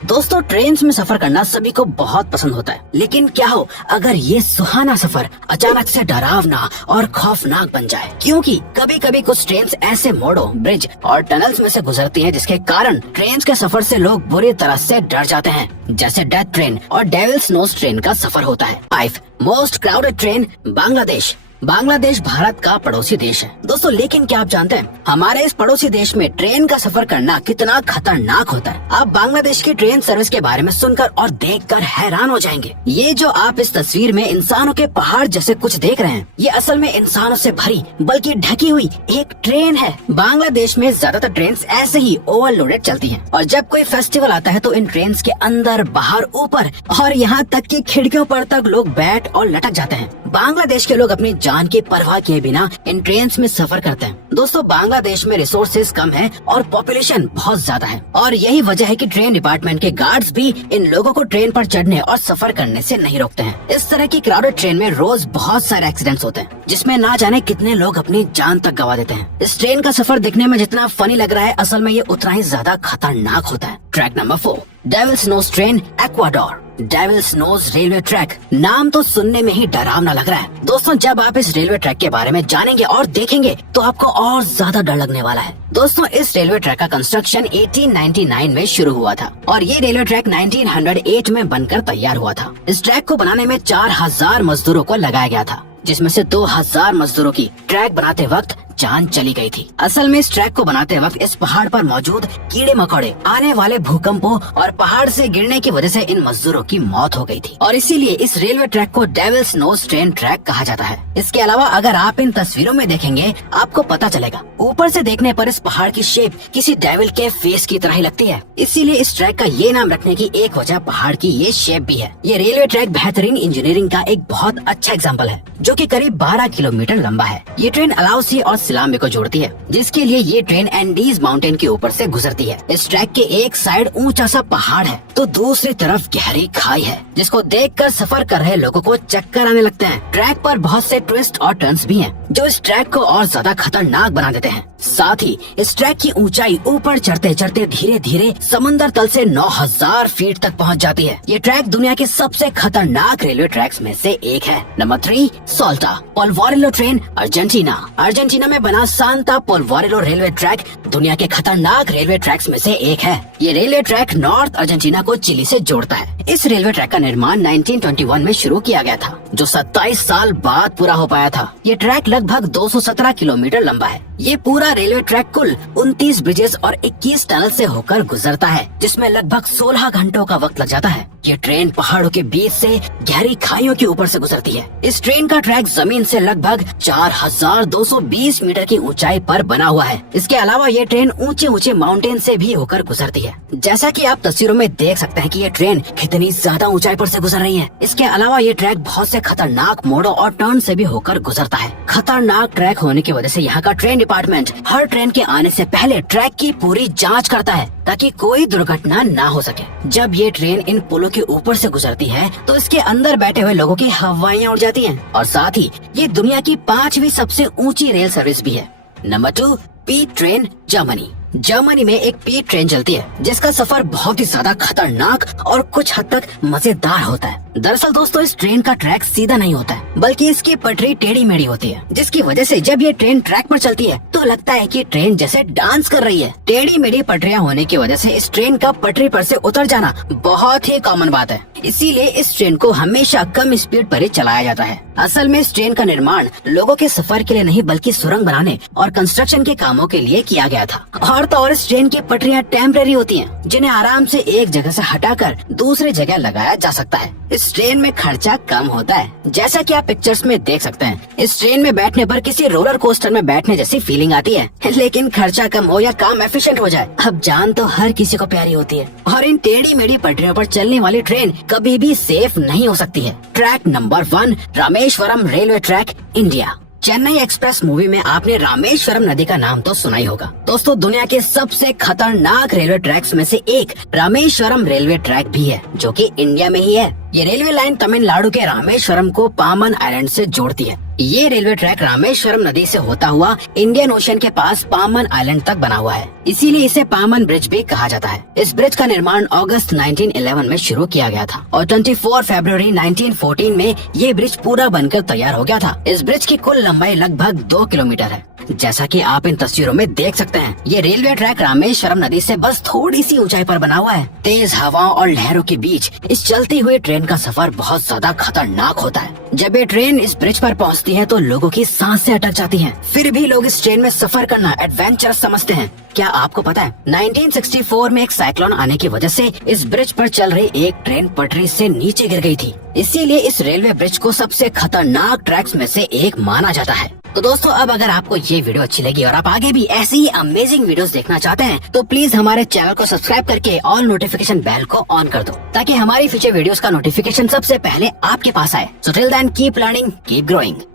दोस्तों, ट्रेन में सफर करना सभी को बहुत पसंद होता है, लेकिन क्या हो अगर ये सुहाना सफर अचानक से डरावना और खौफनाक बन जाए। क्योंकि कभी कभी कुछ ट्रेन ऐसे मोड़ों, ब्रिज और टनल्स में से गुजरती हैं जिसके कारण ट्रेन के सफर से लोग बुरी तरह से डर जाते हैं, जैसे डेथ ट्रेन और डेविल्स नोज ट्रेन का सफर होता है। 5 most crowded train Bangladesh. Bangladesh Bharat का पड़ोसी देश है दोस्तों, लेकिन क्या आप जानते हैं हमारे इस पड़ोसी देश में ट्रेन का सफर करना कितना खतरनाक होता है। आप बांग्लादेश की ट्रेन सर्विस के बारे में सुनकर और देखकर हैरान हो जाएंगे। ये जो आप इस तस्वीर में इंसानों के पहाड़ जैसे कुछ देख रहे हैं, ये असल में इंसानों से भरी बल्कि ढकी हुई एक ट्रेन है। बांग्लादेश में ज्यादातर ट्रेन ऐसे ही ओवरलोडेड चलती है, और जब कोई फेस्टिवल आता है तो इन ट्रेन के अंदर, बाहर, ऊपर और यहाँ तक कि खिड़कियों पर तक लोग बैठ और लटक जाते हैं। बांग्लादेश के लोग अपनी जान की परवाह किए बिना इन ट्रेन में सफर करते हैं। दोस्तों, बांग्लादेश में रिसोर्सेज कम है और पॉपुलेशन बहुत ज्यादा है, और यही वजह है कि ट्रेन डिपार्टमेंट के गार्ड्स भी इन लोगों को ट्रेन पर चढ़ने और सफर करने से नहीं रोकते हैं। इस तरह की क्राउडेड ट्रेन में रोज बहुत सारे एक्सीडेंट्स होते हैं, जिसमें ना जाने कितने लोग अपनी जान तक गंवा देते हैं। इस ट्रेन का सफर दिखने में जितना फनी लग रहा है, असल में ये उतना ही ज्यादा खतरनाक होता है। Track number 4, Devil's Nose train, Ecuador. Devil's Nose railway track, नाम तो सुनने में ही डरावना लग रहा है। दोस्तों, जब आप इस रेलवे ट्रैक के बारे में जानेंगे और देखेंगे तो आपको और ज्यादा डर लगने वाला है। दोस्तों, इस रेलवे ट्रैक का कंस्ट्रक्शन 1899 में शुरू हुआ था, और ये रेलवे ट्रैक 1908 में बनकर तैयार हुआ था। इस ट्रैक को बनाने में 4000 मजदूरों को लगाया गया था, जिसमें से 2000 मजदूरों की ट्रैक बनाते वक्त जान चली गई थी। असल में इस ट्रैक को बनाते वक्त इस पहाड़ पर मौजूद कीड़े मकोड़े, आने वाले भूकंपों और पहाड़ से गिरने की वजह से इन मजदूरों की मौत हो गई थी, और इसीलिए इस रेलवे ट्रैक को डेविल्स नोज ट्रेन ट्रैक कहा जाता है। इसके अलावा अगर आप इन तस्वीरों में देखेंगे, आपको पता चलेगा ऊपर से देखने पर इस पहाड़ की शेप किसी डेविल के फेस की तरह ही लगती है। इसीलिए इस ट्रैक का ये नाम रखने की एक वजह पहाड़ की ये शेप भी है। ये रेलवे ट्रैक बेहतरीन इंजीनियरिंग का एक बहुत अच्छा एग्जाम्पल है, जो की करीब 12 किलोमीटर लंबा है। ये ट्रेन अलाउसी और सिलाम्बे को जोड़ती है, जिसके लिए ये ट्रेन एंडीज माउंटेन के ऊपर से गुजरती है। इस ट्रैक के एक साइड ऊंचा सा पहाड़ है तो दूसरी तरफ गहरी खाई है, जिसको देखकर सफर कर रहे लोगों को चक्कर आने लगते हैं। ट्रैक पर बहुत से ट्विस्ट और टर्न्स भी हैं, जो इस ट्रैक को और ज्यादा खतरनाक बना देते हैं। साथ ही इस ट्रैक की ऊंचाई ऊपर चढ़ते चढ़ते धीरे धीरे समंदर तल से 9000 फीट तक पहुंच जाती है। ये ट्रैक दुनिया के सबसे खतरनाक रेलवे ट्रैक्स में से एक है। Number 3, Salta Polvorilla train, Argentina. Argentina में बना सांता पोल्वोरिलो रेलवे ट्रैक दुनिया के खतरनाक रेलवे ट्रैक्स में से एक है। ये रेलवे ट्रैक नॉर्थ अर्जेंटीना को चिली से जोड़ता है। इस रेलवे ट्रैक का निर्माण 1921 में शुरू किया गया था, जो 27 साल बाद पूरा हो पाया था। ये ट्रैक लगभग 217 किलोमीटर लंबा है। ये पूरा रेलवे ट्रैक कुल 29 ब्रिजेस और 21 टनल से होकर गुजरता है, जिसमें लगभग 16 घंटों का वक्त लग जाता है। ये ट्रेन पहाड़ों के बीच से गहरी खाइयों के ऊपर से गुजरती है। इस ट्रेन का ट्रैक जमीन से लगभग 4220 मीटर की ऊंचाई पर बना हुआ है। इसके अलावा ये ट्रेन ऊंचे ऊंचे माउंटेन से भी होकर गुजरती है। जैसा कि आप तस्वीरों में देख सकते हैं कि ये ट्रेन कितनी ज्यादा ऊंचाई पर से गुजर रही है। इसके अलावा ये ट्रैक बहुत से खतरनाक मोड़ों और टर्न से भी होकर गुजरता है। खतरनाक ट्रैक होने की वजह से यहाँ का ट्रेन डिपार्टमेंट हर ट्रेन के आने से पहले ट्रैक की पूरी जांच करता है, ताकि कोई दुर्घटना ना हो सके। जब ये ट्रेन इन पुलों के ऊपर से गुजरती है तो इसके अंदर बैठे हुए लोगों की हवाइयाँ उड़ जाती हैं, और साथ ही ये दुनिया की 5वीं सबसे ऊंची रेल सर्विस भी है। नंबर 2, पीट ट्रेन, जर्मनी। जर्मनी में एक पीट ट्रेन चलती है, जिसका सफर बहुत ही ज्यादा खतरनाक और कुछ हद तक मजेदार होता है। दरअसल दोस्तों, इस ट्रेन का ट्रैक सीधा नहीं होता है, बल्कि इसकी पटरी टेढ़ी मेढ़ी होती है, जिसकी वजह से जब ये ट्रेन ट्रैक पर चलती है तो लगता है कि ट्रेन जैसे डांस कर रही है। टेढ़ी मेढ़ी पटरियां होने की वजह से इस ट्रेन का पटरी पर से उतर जाना बहुत ही कॉमन बात है। इसीलिए इस ट्रेन को हमेशा कम स्पीड पर ही चलाया जाता है। असल में इस ट्रेन का निर्माण लोगों के सफर के लिए नहीं, बल्कि सुरंग बनाने और कंस्ट्रक्शन के कामों के लिए किया गया था। और तो और इस ट्रेन की पटरियां टेम्परेरी होती हैं, जिन्हें आराम से एक जगह से हटाकर दूसरी जगह लगाया जा सकता है। इस ट्रेन में खर्चा कम होता है, जैसा कि आप पिक्चर्स में देख सकते हैं। इस ट्रेन में बैठने पर किसी रोलर कोस्टर में बैठने जैसी फीलिंग आती है, लेकिन खर्चा कम हो या काम एफिशिएंट हो जाए, अब जान तो हर किसी को प्यारी होती है। और इन टेढ़ी मेढ़ी पटरियों पर चलने वाली ट्रेन कभी भी सेफ नहीं हो सकती है। Track number 1, Rameswaram railway track, India. Chennai express movie में आपने रामेश्वरम नदी का नाम तो सुना ही होगा। दोस्तों, दुनिया के सबसे खतरनाक रेलवे ट्रैक्स में से एक रामेश्वरम रेलवे ट्रैक भी है, जो कि इंडिया में ही है। ये रेलवे लाइन तमिलनाडु के रामेश्वरम को पामन आइलैंड से जोड़ती है। ये रेलवे ट्रैक रामेश्वरम नदी से होता हुआ इंडियन ओशन के पास पामन आइलैंड तक बना हुआ है, इसीलिए इसे पामन ब्रिज भी कहा जाता है। इस ब्रिज का निर्माण अगस्त 1911 में शुरू किया गया था और 24 फरवरी 1914 में ये ब्रिज पूरा बनकर तैयार हो गया था। इस ब्रिज की कुल लंबाई लगभग 2 किलोमीटर है। जैसा कि आप इन तस्वीरों में देख सकते हैं, ये रेलवे ट्रैक रामेश्वरम नदी से बस थोड़ी सी ऊंचाई पर बना हुआ है। तेज हवाओं और लहरों के बीच इस चलती हुई ट्रेन का सफर बहुत ज्यादा खतरनाक होता है। जब ये ट्रेन इस ब्रिज पर पहुंचती है तो लोगों की सांसें अटक जाती हैं। फिर भी लोग इस ट्रेन में सफर करना एडवेंचरस समझते हैं। क्या आपको पता है 1964 में एक साइक्लोन आने की वजह से इस ब्रिज पर चल रही एक ट्रेन पटरी से नीचे गिर गई थी, इसीलिए इस रेलवे ब्रिज को सबसे खतरनाक ट्रैक्स में से एक माना जाता है। तो दोस्तों, अब अगर आपको ये वीडियो अच्छी लगी और आप आगे भी ऐसी ही अमेजिंग वीडियोस देखना चाहते हैं तो प्लीज हमारे चैनल को सब्सक्राइब करके ऑल नोटिफिकेशन बेल को ऑन कर दो, ताकि हमारी फ्यूचर वीडियोस का नोटिफिकेशन सबसे पहले आपके पास आए। So till then keep learning, keep growing.